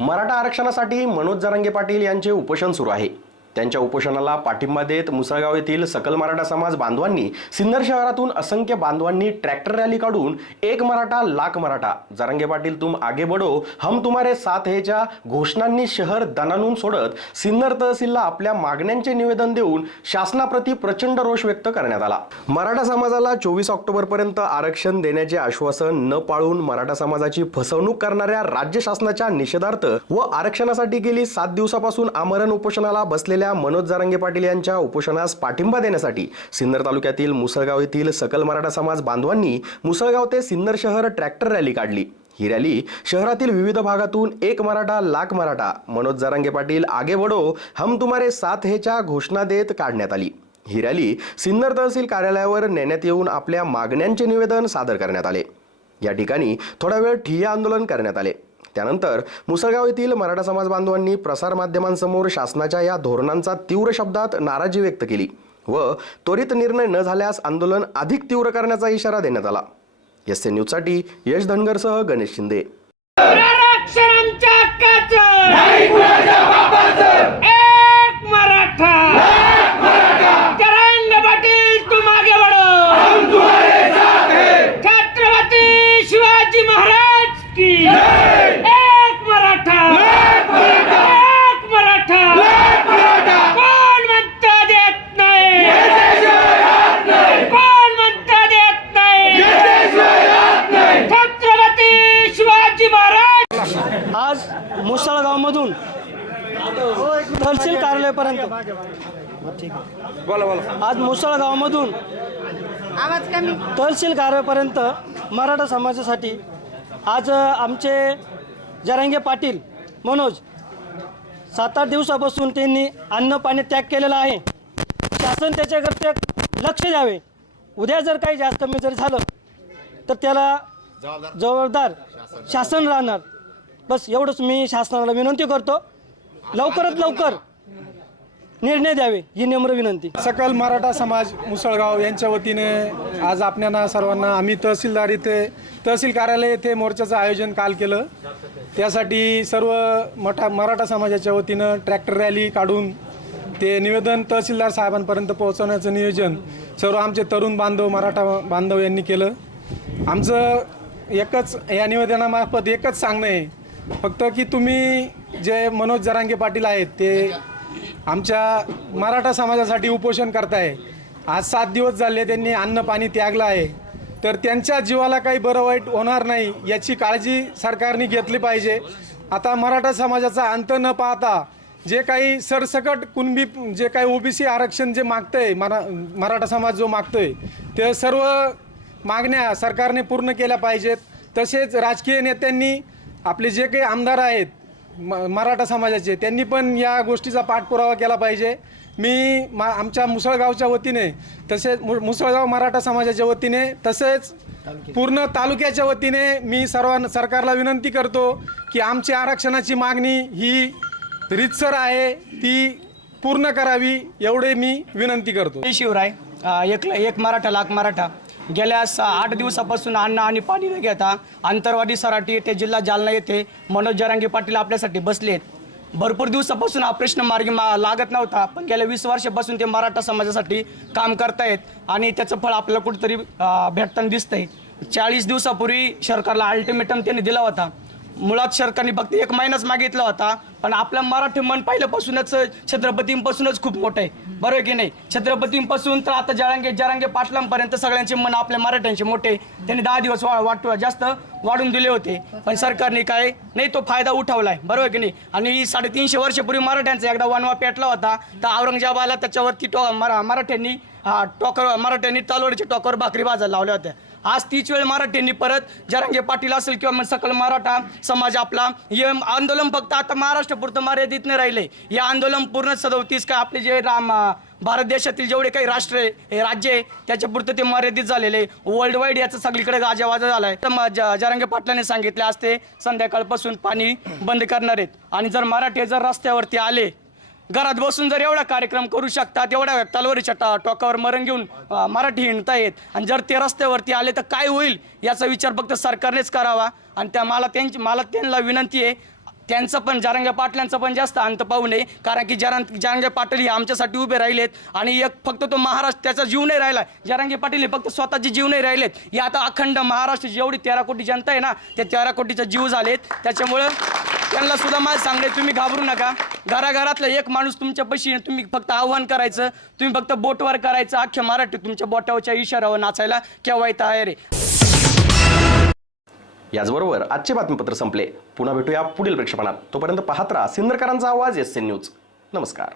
मराठा आरक्षणासाठी मनोज जरांगे पाटील यांचे उपोषण सुरू आहे. त्यांच्या उपोषणाला पाठिंबा देत मुसळगाव येथील सकल मराठा समाज बांधवांनी सिन्नर शहरातून असंख्य बांधवांनी ट्रॅक्टर रॅली काढून एक मराठा लाख मराठा. जरंगे पाटील तुम आगे बडो हम तुम्हारे साथ हेच्या घोषणांनी शहर दणानून सोडत सिन्नर तहसीलला आपल्या मागण्यांचे निवेदन देऊन शासनाप्रती प्रचंड रोष व्यक्त करण्यात आला. मराठा समाजाला चोवीस ऑक्टोबर पर्यंत आरक्षण देण्याचे आश्वासन न पाळून मराठा समाजाची फसवणूक करणाऱ्या राज्य शासनाच्या निषेधार्थ व आरक्षणासाठी गेली सात दिवसापासून आमरण उपोषणाला बसलेल्या मनोज जारंगे पाटील यांच्या उपोषणास पाठिंबा देण्यासाठी सिन्नर तालुक्यातील मुसळगाव येथील सकल मराठा समाज बांधवांनी मुसळगाव ते सिन्नर शहर ट्रॅक्टर रॅली काढली. ही रॅली शहरातील विविध भागातून एक मराठा लाख मराठा मनोज जारंगे पाटील आगे वडो हम तुम्हारे साथ हेच्या घोषणा देत काढण्यात आली. ही रॅली सिन्नर तहसील कार्यालयावर नेण्यात येऊन आपल्या मागण्यांचे निवेदन सादर करण्यात आले. या ठिकाणी थोडा वेळ ठिय्या आंदोलन करण्यात आले. त्यानंतर मुसळगाव येथील मराठा समाज बांधवांनी प्रसारमाध्यमांसमोर शासनाच्या या धोरणांचा तीव्र शब्दात नाराजी व्यक्त केली व त्वरित निर्णय न झाल्यास आंदोलन अधिक तीव्र करण्याचा इशारा देण्यात आला. एस एन न्यूजसाठी यश धनगरसह गणेश शिंदे. एक मराठा जरंग पाटील तुम आगे बढ़ो छत्रपती शिवाजी महाराज की एक मराठा एक मराठा कोण म्हणता देत नाही कोण म्हणता देत नाही छत्रपती शिवाजी महाराज आज मुसळगावमधून तहसील कार्यालयापर्यंत आज मुसळगावमधून आवाज कमी. तहसील कार्यालयापर्यंत मराठा समाजासाठी आज आमचे जरांगे पाटील मनोज सात आठ दिवसापासून त्यांनी अन्न पाणी त्याग केलेला आहे. शासन त्याच्याकडे लक्ष द्यावे. उद्या जर काही जास्त कमी जर झालं तर त्याला जबाबदार शासन राहणार. बस एवढंच मी शासनाला विनंती करतो. लवकरात लवकर निर्णय द्यावे ही नम्र विनंती. सकल मराठा समाज मुसळगाव यांच्या वतीने आज आपल्याला सर्वांना आम्ही तहसीलदार इथे तहसील कार्यालय येथे मोर्चाचं आयोजन काल केलं. त्यासाठी सर्व मठा मराठा समाजाच्या वतीनं ट्रॅक्टर रॅली काढून ते निवेदन तहसीलदार साहेबांपर्यंत पोहोचवण्याचं नियोजन सर्व आमचे तरुण बांधव मराठा बांधव यांनी केलं. आमचं एकच या निवेदनामार्फत एकच सांगणं आहे फक्त की तुम्ही जे मनोज जरांगे पाटील आहेत ते आमच्या मराठा समाजासाठी उपोषण करताय. आज सात दिवस झाले त्यांनी अन्न पाणी त्यागलं आहे. तर त्यांच्या जीवाला काही बरं वाईट होणार नाही याची काळजी सरकारने घेतली पाहिजे. आता मराठा समाजाचा अंत न पाहता जे काही सरसकट कुणबी जे काही ओबीसी आरक्षण जे मागतंय मरा मराठा समाज जो मागतोय ते सर्व मागण्या सरकारने पूर्ण केल्या पाहिजेत. तसेच राजकीय नेत्यांनी आपले जे काही आमदार आहेत म मराठा समाजाचे त्यांनी पण या गोष्टीचा पाठपुरावा केला पाहिजे. मी मा आमच्या मुसळगावच्या वतीने तसेच मु मुसळगाव मराठा समाजाच्या वतीने तसेच पूर्ण तालुक्याच्या वतीने मी सर्वांना सरकारला विनंती करतो की आमची आरक्षणाची मागणी ही रितसर आहे ती पूर्ण करावी एवढे मी विनंती करतो. शिवराय. एक एक मराठा लाख मराठा. गेल्या स आठ दिवसापासून अन्न आणि पाणी न घेता आंतरवादी सराटी येथे जिल्हा जालना येथे मनोज जरांगे पाटील आपल्यासाठी बसलेत भरपूर दिवसापासून हा प्रश्न मार्गी मा लागत नव्हता पण गेल्या वीस वर्षापासून ते मराठा समाजासाठी काम करतायत आणि त्याचं फळ आपल्याला कुठेतरी भेटताना दिसतंय. चाळीस दिवसापूर्वी सरकारला अल्टिमेटम त्यांनी दिला होता. मुळात सरकारने फक्त एक महिनाच मागितला होता पण आपलं मराठी मन पहिल्यापासूनच छत्रपतींपासूनच खूप मोठं आहे. बरोबर आहे की नाही? छत्रपतींपासून तर आता जरांगे जरांगे पाटलांपर्यंत सगळ्यांचे मन आपल्या मराठ्यांचे मोठे त्यांनी दहा दिवस वा वाट जास्त वाढून दिले होते. पण सरकारने काय नाही तो फायदा उठवलाय. बरोबर आहे की नाही? आणि साडेतीनशे वर्षापूर्वी मराठ्यांचा एकदा वनवा पेटला होता तर औरंगजेबाला त्याच्यावरती टो मरा मराठ्यांनी हा, टोकर मराठ्यांनी तलवारीच्या टोकावर भाकरी बाजार लावल्या होत्या. आज तीच वेळ मराठ्यांनी परत जरांगे पाटील असेल किंवा मग सकल मराठा समाज आपला हे आंदोलन फक्त आता महाराष्ट्रापुरतं मर्यादित नाही राहिले. हे आंदोलन पूर्ण सदोतीस काय आपले जे राम भारत देशातील जेवढे काही राष्ट्र आहे हे राज्य आहे त्याच्यापुरतं ते मर्यादित झालेले वर्ल्ड वाईड याचं सगळीकडे गाजावाजा झाला आहे तर ज- जरांगे पाटलाने सांगितले आज ते संध्याकाळपासून पाणी बंद करणार आहेत. आणि जर मराठी जर रस्त्यावरती आले घरात बसून जर एवढा कार्यक्रम करू शकतात एवढ्या तलवारीच्या टा टोकावर मरण घेऊन मराठी हिंडता येत. आणि जर ते रस्त्यावरती आले तर काय होईल याचा विचार फक्त सरकारनेच करावा. आणि त्या मला त्यांची मला त्यांना विनंती आहे त्यांचं पण जारंगे पाटलांचं पण जास्त अंत पाहू नये. कारण की जरां जारंगे पाटील हे आमच्यासाठी उभे राहिलेत. आणि एक फक्त तो महाराष्ट्र त्याचा जीव नाही राहिला. जारंगे पाटील हे फक्त स्वतःचे जीव नाही राहिलेत. हे आता अखंड महाराष्ट्र जेवढी तेरा कोटी जनता आहे ना त्या तेरा कोटीचा जीव झालेत. त्याच्यामुळं त्यांना सुद्धा मला सांगले तुम्ही घाबरू नका. घराघरातला एक माणूस तुमच्या पशी तुम्ही फक्त आव्हान करायचं तुम्ही फक्त बोटवर करायचं अख्ख्या मराठी तुमच्या बोटावरच्या इशाऱ्यावर नाचायला केव्हाही तयार आहे. याचबरोबर आजचे बातमीपत्र संपले. पुन्हा भेटूया पुढील प्रेक्षपणात. तोपर्यंत पाहत राहा सिंदरकरांचा आवाज एस न्यूज. नमस्कार.